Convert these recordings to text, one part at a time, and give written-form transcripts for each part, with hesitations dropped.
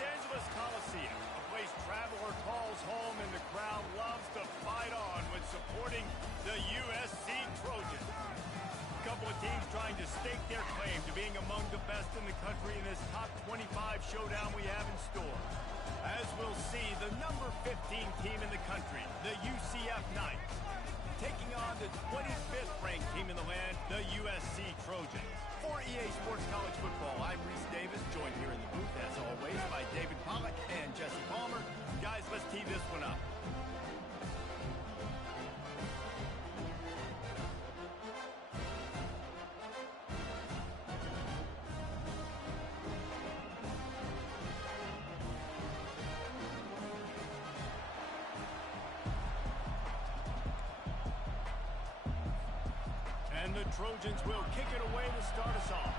Angeles Coliseum, a place traveler calls home and the crowd loves to fight on when supporting the USC Trojans. A couple of teams trying to stake their claim to being among the best in the country in this top 25 showdown we have in store. As we'll see, the number 15 team in the country, the UCF Knights, taking on the 25th ranked team in the land, the USC Trojans. For EA Sports College Football, I'm Reese Davis, joined here in the booth, as always, by David Pollock and Jesse Palmer. Guys, let's tee this one up. And the Trojans will kick it away to start us off.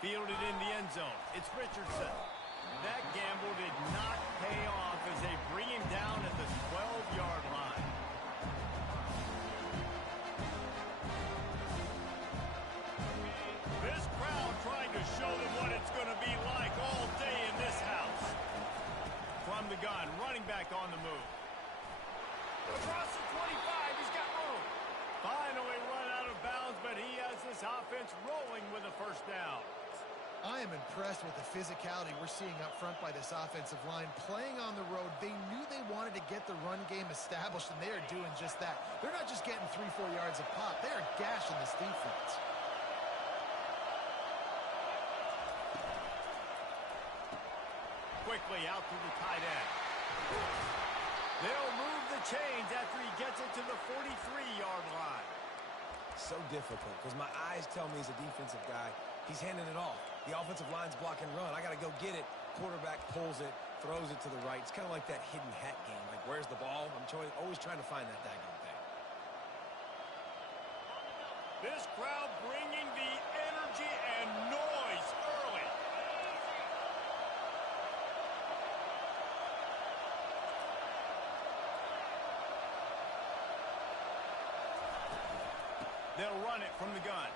Fielded in the end zone. It's Richardson. That gamble did not pay off as they bring him down at the 12-yard line. This crowd trying to show them what it's going to be like all day in this house. From the gun, running back on the move. Across the 25, he's got room. Finally run out of bounds, but he has this offense rolling with a first down. I am impressed with the physicality we're seeing up front by this offensive line. Playing on the road, they knew they wanted to get the run game established, and they are doing just that. They're not just getting 3-4 yards a pop. They are gashing this defense. Quickly out to the tight end. They'll move the chains after he gets it to the 43-yard line. So difficult because my eyes tell me he's a defensive guy. He's handing it off. The offensive line's block and run. I got to go get it. Quarterback pulls it, throws it to the right. It's kind of like that hidden hat game. Like, where's the ball? I'm always trying to find that daggone thing. This crowd bringing the energy and noise early. They'll run it from the gun.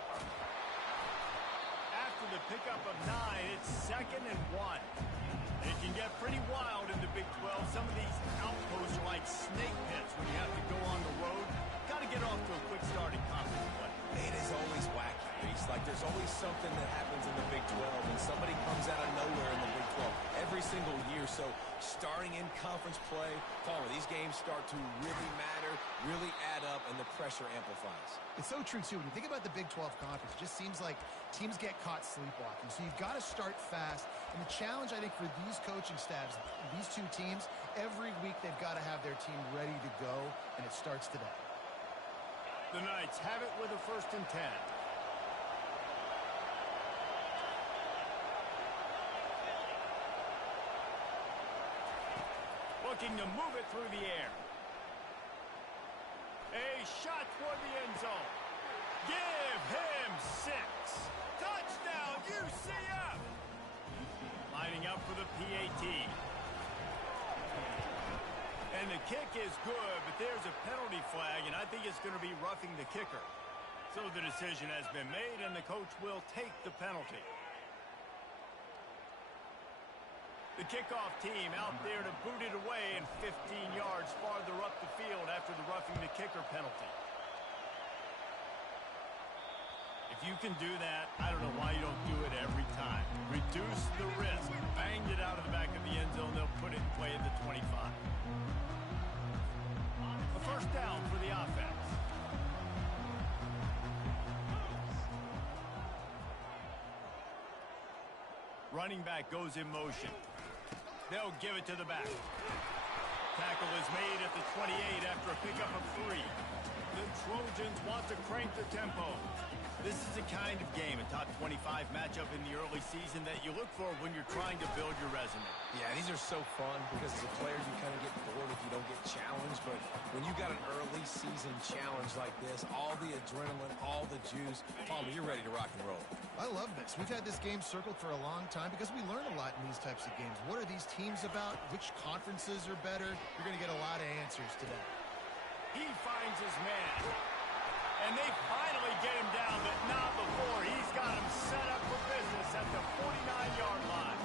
After the pickup of 9, it's 2nd and 1. It can get pretty wild in the Big 12. Some of these outposts are like snake pits when you have to go on the road. Got to get off to a quick start in conference play. It is always wacky, Reese. Like, there's always something that happens in the Big 12, and somebody comes out of nowhere in the Big 12 every single year. So, starting in conference play, Palmer, these games start to really matter, really add up, and the pressure amplifies. It's so true, too. When you think about the Big 12 Conference, it just seems like teams get caught sleepwalking. So you've got to start fast. And the challenge, I think, for these coaching staffs, these two teams, every week they've got to have their team ready to go, and it starts today. The Knights have it with a 1st and 10. Looking to move it through the air. A shot toward the end zone. Give him 6. Touchdown, UCF! Lining up for the PAT. And the kick is good, but there's a penalty flag, and I think it's going to be roughing the kicker. So the decision has been made, and the coach will take the penalty. The kickoff team out there to boot it away and 15 yards farther up the field after the roughing the kicker penalty. If you can do that, I don't know why you don't do it every time. Reduce the risk. Banged it out of the back of the end zone. They'll put it in play at the 25. A 1st down for the offense. Running back goes in motion. They'll give it to the back. Tackle is made at the 28 after a pickup of 3. The Trojans want to crank the tempo. This is the kind of game, a top 25 matchup in the early season that you look for when you're trying to build your resume. Yeah, these are so fun because as a player, you kind of get bored if you don't get challenged. But when you got an early season challenge like this, all the adrenaline, all the juice, Palmer, you're ready to rock and roll. I love this. We've had this game circled for a long time because we learn a lot in these types of games. What are these teams about? Which conferences are better? You're going to get a lot of answers today. He finds his man. And they finally get him down, but not before. He's got him set up for business at the 49-yard line.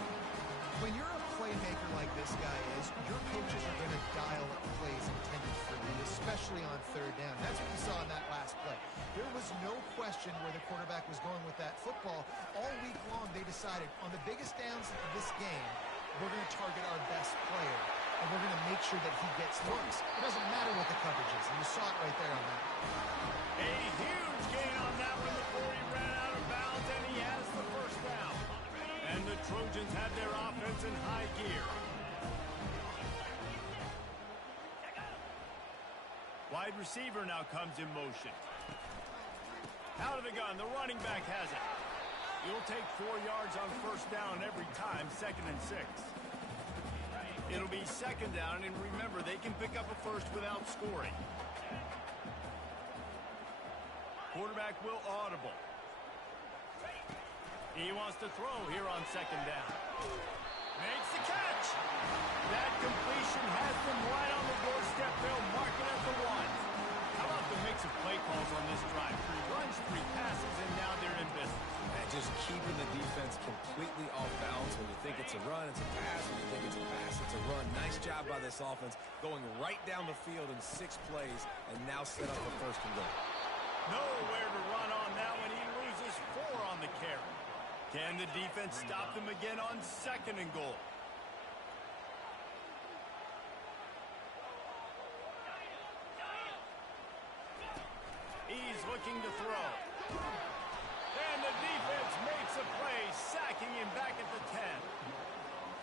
When you're a playmaker like this guy is, your coaches are going to dial up plays intended for you, especially on third down. That's what we saw in that last play. There was no question where the quarterback was going with that football. All week long, they decided on the biggest downs of this game, we're going to target our best player, and we're going to make sure that he gets looks. It doesn't matter what the coverage is, and you saw it right there on that. A huge gain on that one before he ran out of bounds, and he has the first down. And the Trojans have their offense in high gear. Wide receiver now comes in motion. Out of the gun, the running back has it. You'll take 4 yards on first down every time, 2nd and 6. It'll be 2nd down, and remember, they can pick up a first without scoring. Quarterback will audible. He wants to throw here on 2nd down. Makes the catch. That completion has them right on the doorstep. They'll mark it at the 1. How about the mix of play calls on this drive? 3 runs, 3 passes, and now they're in business. And just keeping the defense completely off balance. When you think it's a run, it's a pass. When you think it's a pass, it's a run. Nice job by this offense going right down the field in 6 plays and now set up for 1st and goal. Nowhere to run on that one. He loses 4 on the carry. Can the defense stop them again on 2nd and goal? He's looking to throw. And the defense makes a play, sacking him back at the 10.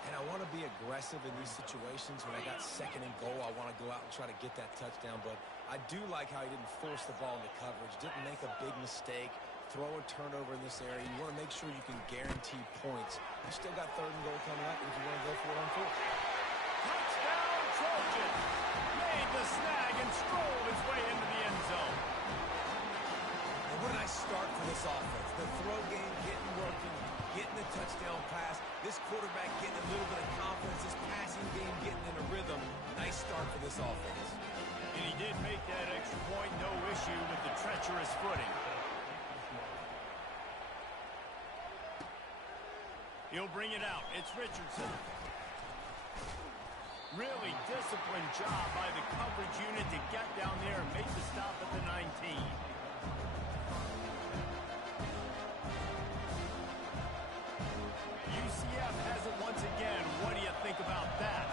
And I want to be aggressive in these situations. When I got 2nd and goal, I want to go out and try to get that touchdown. But I do like how he didn't force the ball into coverage, didn't make a big mistake, throw a turnover in this area. You want to make sure you can guarantee points. You still got 3rd and goal coming up if you want to go for it on 4th. Touchdown, Trojan! Made the snag and strolled his way into the end zone. And what a nice start for this offense. The throw game getting working, getting the touchdown pass. This quarterback getting a little bit of confidence. This passing game getting in a rhythm. Nice start for this offense. And he did make that extra point, no issue with the treacherous footing. He'll bring it out. It's Richardson. Really disciplined job by the coverage unit to get down there and make the stop at the 19. UCF has it once again. What do you think about that?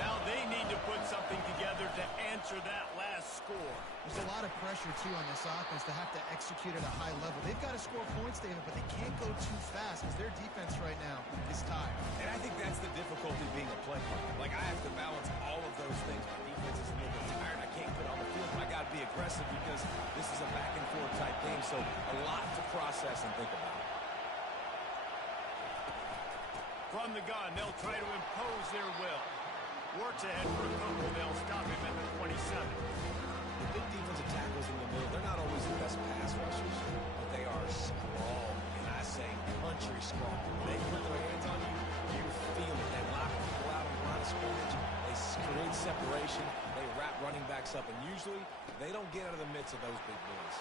Now they need to put something together to answer that last score. There's a lot of pressure, too, on this offense to have to execute at a high level. They've got to score points, David, but they can't go too fast because their defense right now is tired. And I think that's the difficulty being a play caller. Like, I have to balance all of those things. My defense is a little bit tired. I can't put on the field, but I got to be aggressive because this is a back-and-forth type game, so a lot to process and think about. From the gun, they'll try to impose their will. Works ahead for a couple. They'll stop him at the 27. The big defensive tackles in the middle, they're not always the best pass rushers, but they are strong, and I say country strong. They put their hands on you, you feel it. They lock people out on the line of scrimmage. They create separation. They wrap running backs up, and usually they don't get out of the midst of those big boys.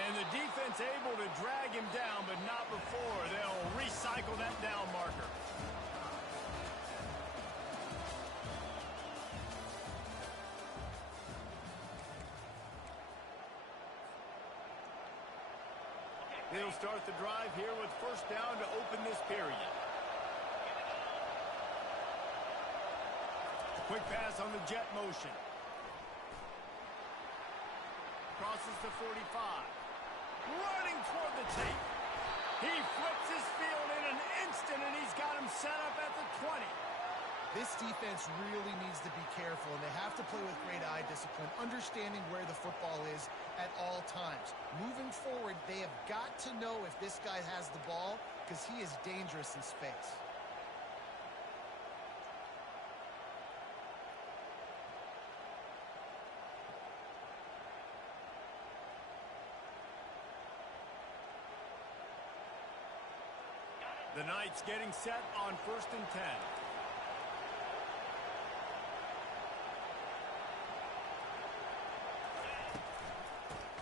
And the defense able to drag him down, but not before. They'll recycle that down marker. They'll start the drive here with 1st down to open this period. A quick pass on the jet motion. Crosses the 45. Running toward the tape. He flips his field in an instant, and he's got him set up at the 20. This defense really needs to be careful, and they have to play with great eye discipline, understanding where the football is at all times. Moving forward, they have got to know if this guy has the ball, because he is dangerous in space. The Knights getting set on 1st and 10.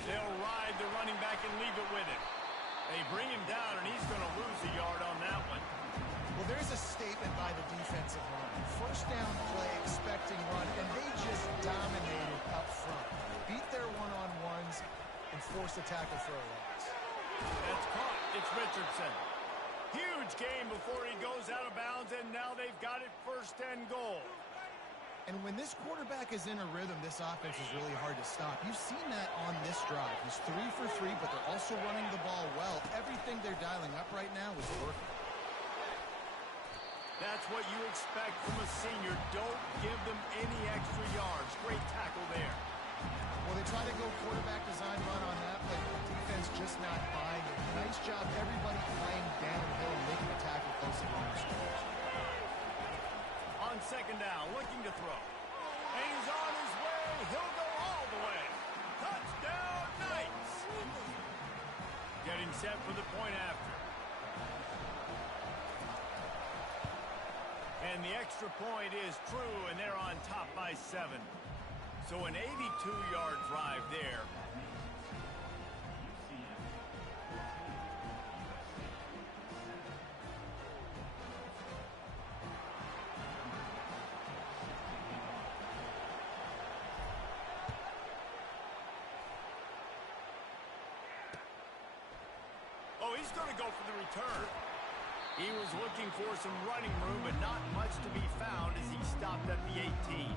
They'll ride the running back and leave it with him. They bring him down, and he's going to lose a yard on that one. Well, there's a statement by the defensive line. First down play, expecting run, and they just dominated up front. Beat their one-on-ones and forced a tackle for a loss. That's caught. It's Richardson. Huge game before he goes out of bounds, and now they've got it 1st and goal. And when this quarterback is in a rhythm, this offense is really hard to stop. You've seen that on this drive. He's 3 for 3, but they're also running the ball well. Everything they're dialing up right now is working. That's what you expect from a senior. Don't give them any extra yards. Great tackle there. Well, they try to go quarterback design run on that, but the defense just not buying it. Nice job, everybody playing downhill and making a tackle close to home. On 2nd down, looking to throw. And he's on his way. He'll go all the way. Touchdown, Knights. Getting set for the point after. And the extra point is true, and they're on top by 7. So an 82-yard drive there. Oh, he's going to go for the return. He was looking for some running room, but not much to be found as he stopped at the 18.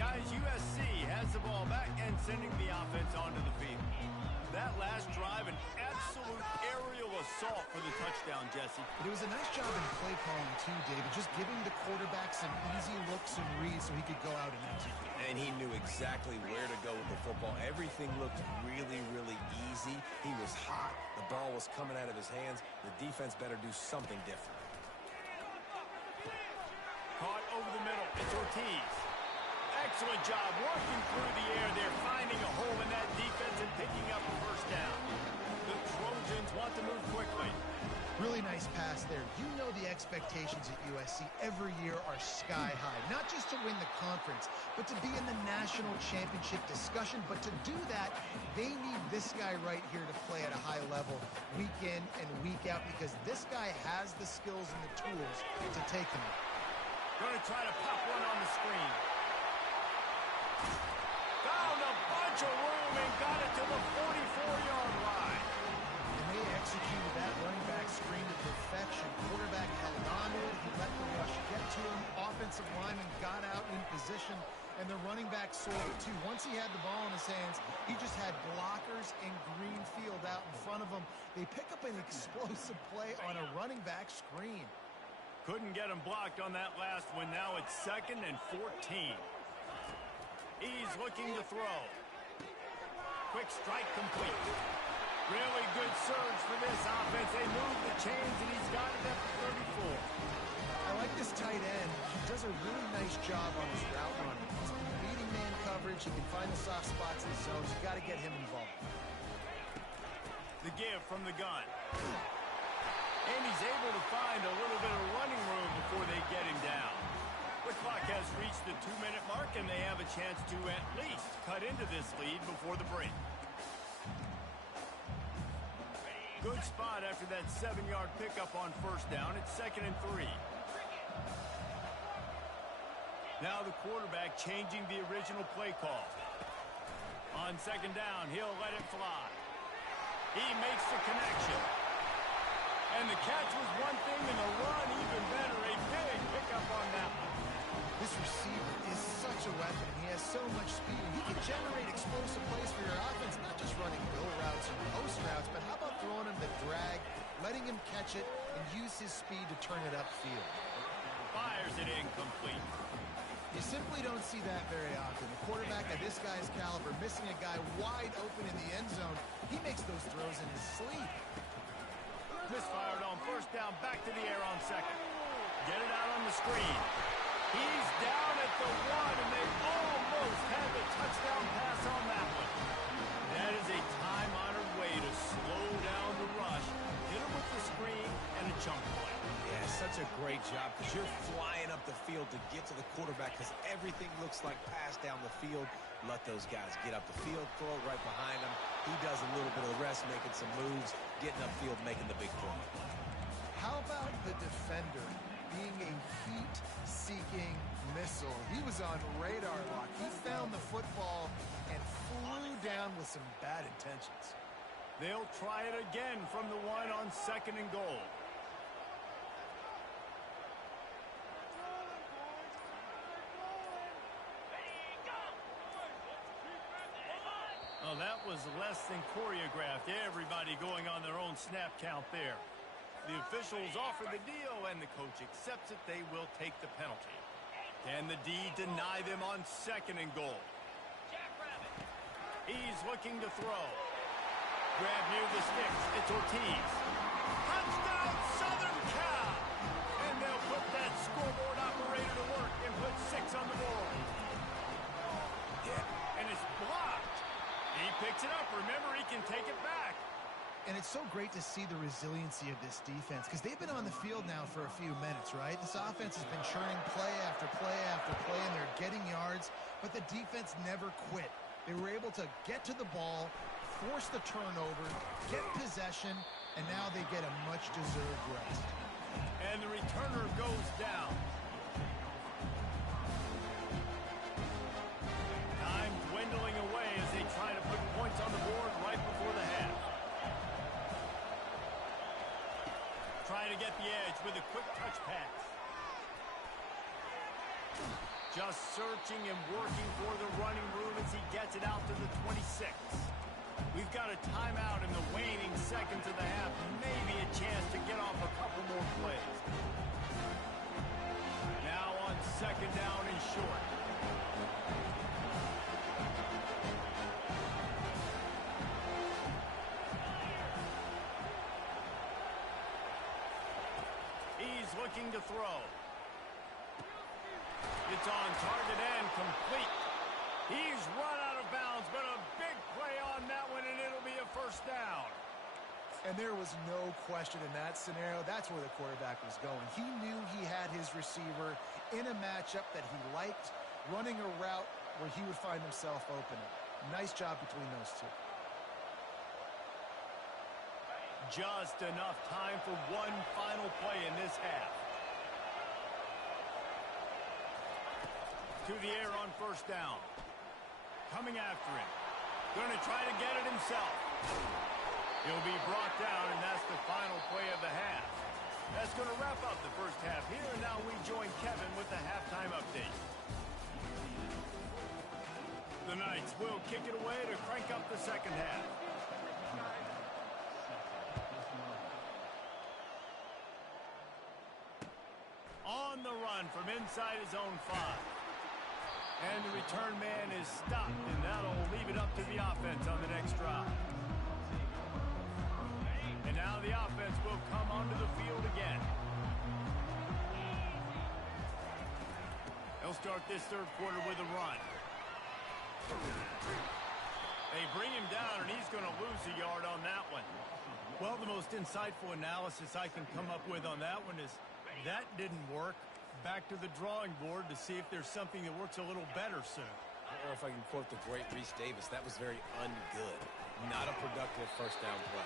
Guys, USC has the ball back and sending the offense onto the field. That last drive, an absolute aerial assault for the touchdown, Jesse. But it was a nice job in play calling too, David, just giving the quarterback some easy looks and reads so he could go out and execute. And he knew exactly where to go with the football. Everything looked really, really easy. He was hot. The ball was coming out of his hands. The defense better do something different. Caught over the middle. It's Ortiz. Excellent job working through the air. They're finding a hole in that defense and picking up a 1st down. The Trojans want to move quickly. Really nice pass there. You know the expectations at USC every year are sky high. Not just to win the conference, but to be in the national championship discussion. But to do that, they need this guy right here to play at a high level week in and week out, because this guy has the skills and the tools to take them. Going to try to pop one on the screen. Found a bunch of room and got it to the 44-yard line. And they executed that running back screen to perfection. Quarterback held on to it. He let the rush get to him. Offensive lineman got out in position, and the running back saw it too. Once he had the ball in his hands, he just had blockers and green field out in front of him. They pick up an explosive play on a running back screen. Couldn't get him blocked on that last one. Now it's 2nd and 14. He's looking to throw. Quick strike complete. Really good surge for this offense. They move the chains, and he's got it at the 34. I like this tight end. He does a really nice job on his route running. He's beating man coverage. He can find the soft spots in the zones. You got to get him involved. The give from the gun. And he's able to find a little bit of running room before they get him down. The clock has reached the 2-minute mark, and they have a chance to at least cut into this lead before the break. Good spot after that 7-yard pickup on 1st down. It's 2nd and 3. Now the quarterback changing the original play call. On 2nd down, he'll let it fly. He makes the connection. And the catch was one thing, and the run even better. A big pickup on that one. This receiver is such a weapon. He has so much speed. He can generate explosive plays for your offense, not just running go routes and post catch it and use his speed to turn it upfield. Fires it incomplete. You simply don't see that very often. The quarterback of this guy's caliber missing a guy wide open in the end zone. He makes those throws in his sleep. Misfired on first down, back to the air on second. Get it out on the screen. He's down at the 1, and they almost had the touchdown pass on that one. That is a time-honored way to slow down the rush, hit him with the screen, and a chunk play. Yeah, such a great job because you're flying up the field to get to the quarterback because everything looks like pass down the field. Let those guys get up the field, throw it right behind him. He does a little bit of the rest, making some moves, getting upfield, making the big play. How about the defender being a heat-seeking missile? He was on radar lock. He found the football and flew down with some bad intentions. They'll try it again from the 1 on second and goal. Oh, that was less than choreographed. Everybody going on their own snap count there. The officials offer the deal, and the coach accepts it. They will take the penalty. Can the D deny them on second and goal? He's looking to throw. Grab near the sticks. It's Ortiz. Touchdown, Southern Cal! And they'll put that scoreboard operator to work and put 6 on the board. And it's blocked. He picks it up. Remember, he can take it back. And it's so great to see the resiliency of this defense because they've been on the field now for a few minutes, right? This offense has been churning play after play after play, and they're getting yards, but the defense never quit. They were able to get to the ball, force the turnover, get possession, and now they get a much-deserved rest. And the returner goes down. Time dwindling away as they try to put points on the board right before the half. Trying to get the edge with a quick touch pass. Just searching and working for the running room as he gets it out to the 26. We've got a timeout in the waning seconds of the half. Maybe a chance to get off a couple more plays. Now on second down and short. He's looking to throw. It's on target and complete. He's run out of bounds, but a big play on that one, and it'll be a first down. And there was no question in that scenario. That's where the quarterback was going. He knew he had his receiver in a matchup that he liked, running a route where he would find himself open. Nice job between those two. Just enough time for one final play in this half. To the air on first down. Coming after him. Going to try to get it himself. He'll be brought down, and that's the final play of the half. That's going to wrap up the first half here, and now we join Kevin with the halftime update. The Knights will kick it away to crank up the second half. On the run from inside his own 5. And the return man is stopped, and that'll leave it up to the offense on the next drive. And now the offense will come onto the field again. They'll start this third quarter with a run. They bring him down, and he's going to lose a yard on that one. Well, the most insightful analysis I can come up with on that one is that didn't work. Back to the drawing board to see if there's something that works a little better soon. Or if I can quote the great Reese Davis, that was very ungood. Not a productive first down play.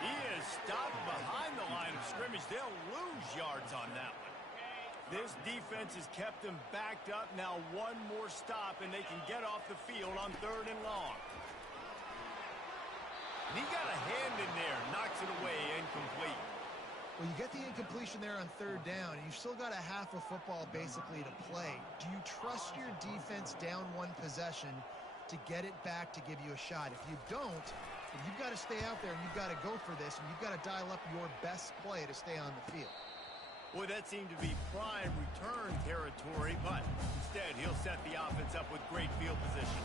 He is stopped behind the line of scrimmage. They'll lose yards on that one. This defense has kept them backed up. Now one more stop, and they can get off the field on third and long. And he got a hand in there, knocks it away, incomplete. Well, you get the incompletion there on third down, and you've still got a half of football basically to play. Do you trust your defense down one possession to get it back to give you a shot? If you don't, But you've got to stay out there, and you've got to go for this, and you've got to dial up your best play to stay on the field. Boy, that seemed to be prime return territory, but instead he'll set the offense up with great field position.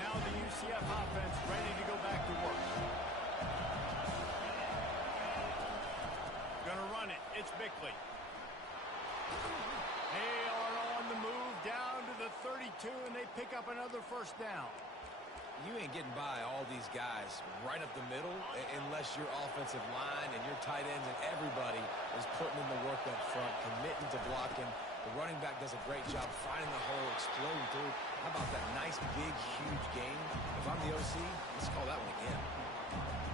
Now the UCF offense ready to go back to work. Gonna run it. It's Bickley. They are on the move down to the 32, and they pick up another first down. You ain't getting by all these guys right up the middle unless your offensive line and your tight ends and everybody is putting in the work up front, committing to blocking. The running back does a great job finding the hole, exploding through. How about that nice, big, huge game? If I'm the OC, let's call that one again.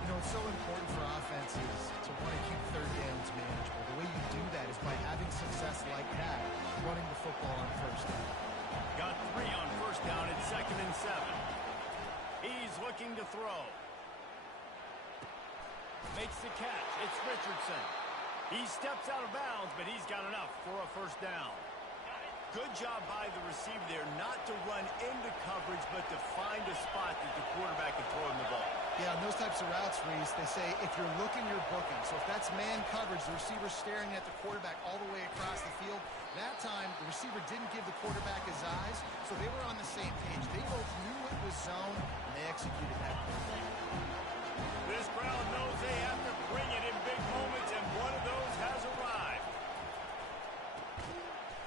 You know, it's so important for offenses to want to keep third downs manageable. The way you do that is by having success like that, running the football on first down. Got 3 on first down at 2nd and 7. He's looking to throw. Makes the catch. It's Richardson. He steps out of bounds, but he's got enough for a first down. Good job by the receiver there not to run into coverage, but to find a spot that the quarterback can throw him the ball. Yeah, on those types of routes, Reese, they say if you're looking, you're booking. So if that's man coverage, the receiver's staring at the quarterback all the way across the field. That time, the receiver didn't give the quarterback his eyes, so they were on the same page. They both knew it was zone, and they executed that. This crowd knows they have to bring it in big moments, and one of those has arrived.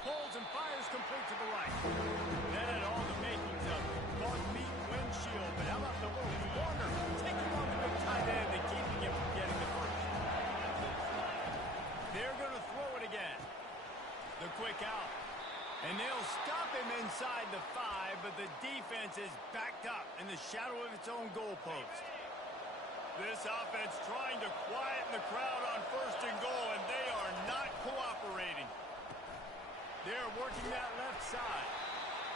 Pulls and fires complete to the right. That had all the makings of caught meat windshield, but how about the little corner taking on the big tight end and keeping him from getting the first? They're going to throw it again. The quick out. And they'll stop him inside the 5, but the defense is backed up in the shadow of its own goalpost. This offense trying to quieten the crowd on 1st and goal, and they are not cooperating. They're working that left side.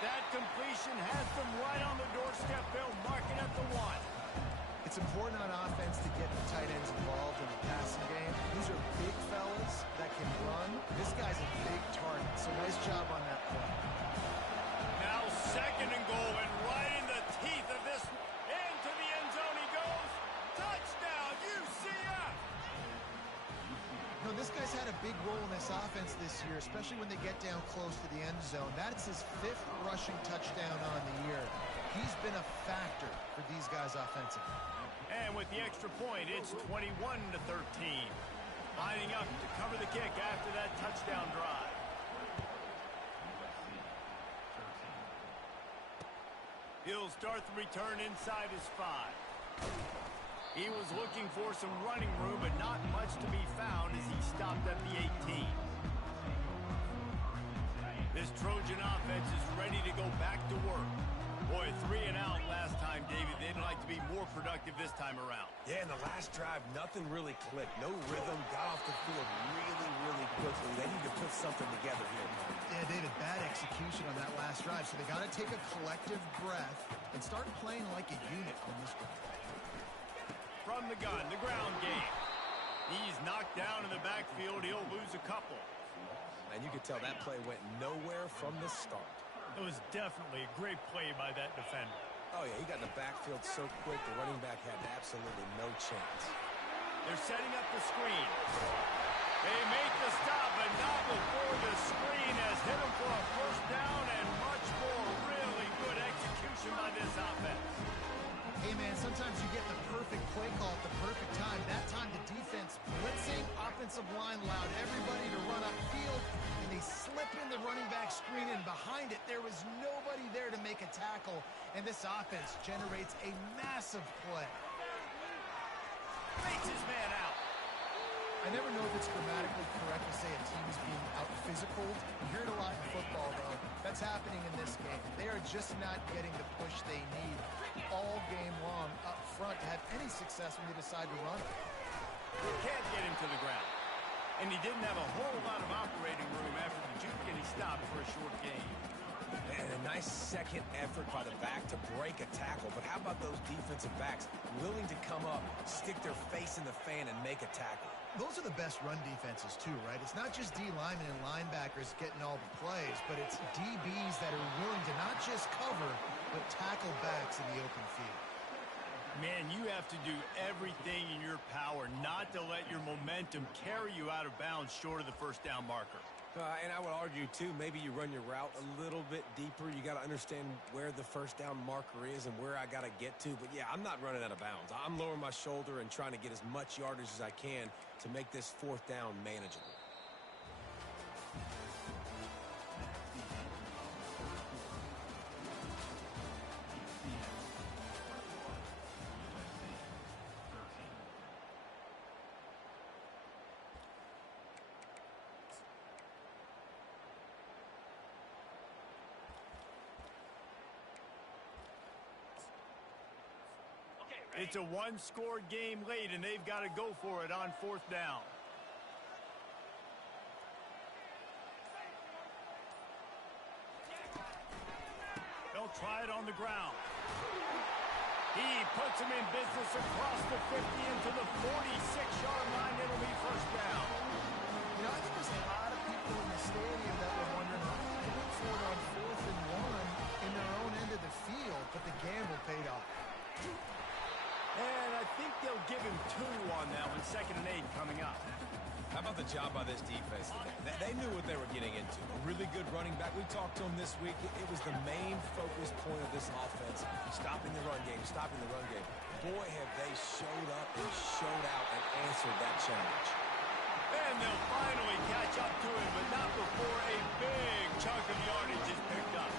That completion has them right on the doorstep. They'll mark it at the 1. It's important on offense to get the tight ends involved in the passing game. These are big fellas that can run. This guy's a big target, so nice job on that play. Now 2nd and goal, and right in the teeth of this, into the end zone he goes. Touchdown, UCF! No, this guy's had a big role in this offense this year, especially when they get down close to the end zone. That's his 5th rushing touchdown on the year. He's been a factor for these guys offensively. And with the extra point, it's 21-13. Lining up to cover the kick after that touchdown drive. He'll start the return inside his 5. He was looking for some running room, but not much to be found as he stopped at the 18. This Trojan offense is ready to go back to work. Boy, 3 and out last time, David. They'd like to be more productive this time around. Yeah, in the last drive, nothing really clicked. No rhythm, got off the field really, really quickly. They need to put something together here. Yeah, David, bad execution on that last drive, so they got to take a collective breath and start playing like a unit on this drive. From the gun, the ground game. He's knocked down in the backfield. He'll lose a couple. And you could tell that play went nowhere from the start. It was definitely a great play by that defender. Oh, yeah, he got in the backfield so quick, the running back had absolutely no chance. They're setting up the screen. They make the stop, but not before the screen has hit him for a first down and much more really good execution by this offense. Hey, man, sometimes you get the perfect play call at the perfect time. That time the defense blitzing, offensive line allowed everybody to run upfield, and they slip in the running back screen, and behind it there was nobody there to make a tackle, and this offense generates a massive play. Bates his man out. I never know if it's grammatically correct to say a team is being out-physical. You hear it a lot in football, though. That's happening in this game. They are just not getting the push they need all game long up front to have any success when they decide to run it. They can't get him to the ground. And he didn't have a whole lot of operating room after the juke, and he stopped for a short gain. And a nice second effort by the back to break a tackle. But how about those defensive backs willing to come up, stick their face in the fan, and make a tackle? Those are the best run defenses, too, right? It's not just D linemen and linebackers getting all the plays, but it's DBs that are willing to not just cover, but tackle backs in the open field. Man, you have to do everything in your power not to let your momentum carry you out of bounds short of the first down marker. And I would argue, too, maybe you run your route a little bit deeper. You got to understand where the first down marker is and where I got to get to. But, yeah, I'm not running out of bounds. I'm lowering my shoulder and trying to get as much yardage as I can to make this fourth down manageable. It's a one-score game late, and they've got to go for it on fourth down. They'll try it on the ground. He puts him in business across the 50 into the 46-yard line. It'll be first down. You know, I think there's a lot of people in the stadium that were wondering how they went for it on 4th and 1 in their own end of the field, but the gamble paid off. And I think they'll give him 2 on that one, 2nd and 8 coming up. How about the job by this defense today? They knew what they were getting into. A really good running back. We talked to him this week. It was the main focus point of this offense, stopping the run game, stopping the run game. Boy, have they showed up and showed out and answered that challenge. And they'll finally catch up to him, but not before a big chunk of yardage is picked up.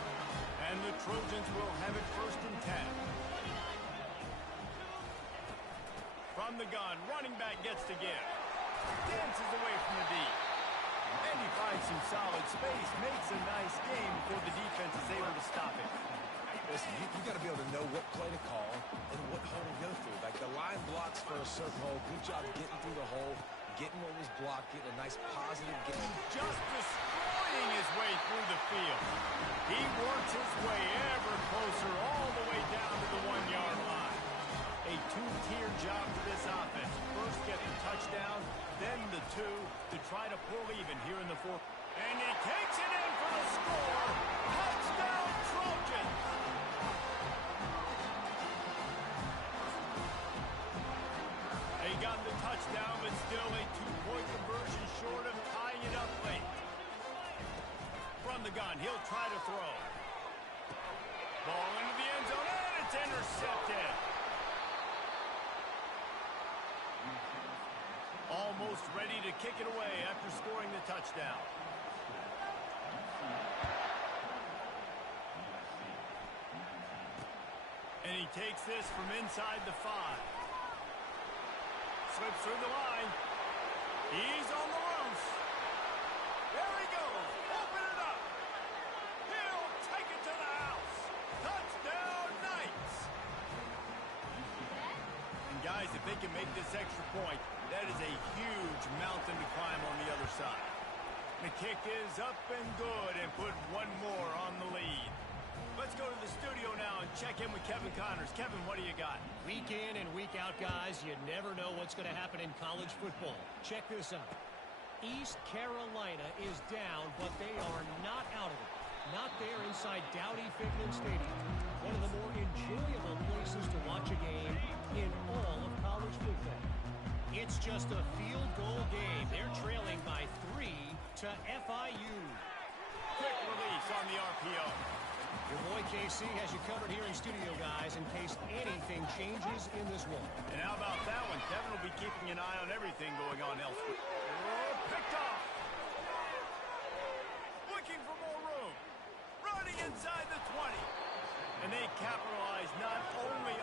And the Trojans will have it 1st and 10. From the gun, running back gets to give. Dances away from the D. And he finds some solid space, makes a nice game before the defense is able to stop it. Listen, you got to be able to know what play to call and what hole to go through. Like the line blocks for a certain hole. Good job getting through the hole, getting what was blocked, getting a nice positive game. Just destroying his way through the field. He works his way ever closer all the way down to the 1-yard line. A 2-tier job for this offense. First get the touchdown, then the 2 to try to pull even here in the 4th. And he takes it in for the score. Touchdown, Trojans! They got the touchdown, but still a 2-point conversion short of tying it up late. From the gun, he'll try to throw. Ball into the end zone, and it's intercepted. Almost ready to kick it away after scoring the touchdown. And he takes this from inside the 5. Slips through the line. He's on the loose. There he goes. Open it up. He'll take it to the house. Touchdown, Knights. And guys, if they can make this extra point, that is a huge mountain to climb on the other side. The kick is up and good and put one more on the lead. Let's go to the studio now and check in with Kevin Connors. Kevin, what do you got? Week in and week out, guys, you never know what's going to happen in college football. Check this out. East Carolina is down, but they are not out of it. Not there inside Dowdy-Ficklen Stadium. One of the more enjoyable places to watch a game in all of college football. It's just a field goal game. They're trailing by 3 to FIU. Quick release on the RPO. Your boy KC has you covered here in studio, guys, in case anything changes in this one. And how about that one? Kevin will be keeping an eye on everything going on elsewhere. Oh, picked off. Looking for more room. Running inside the 20. And they capitalize not only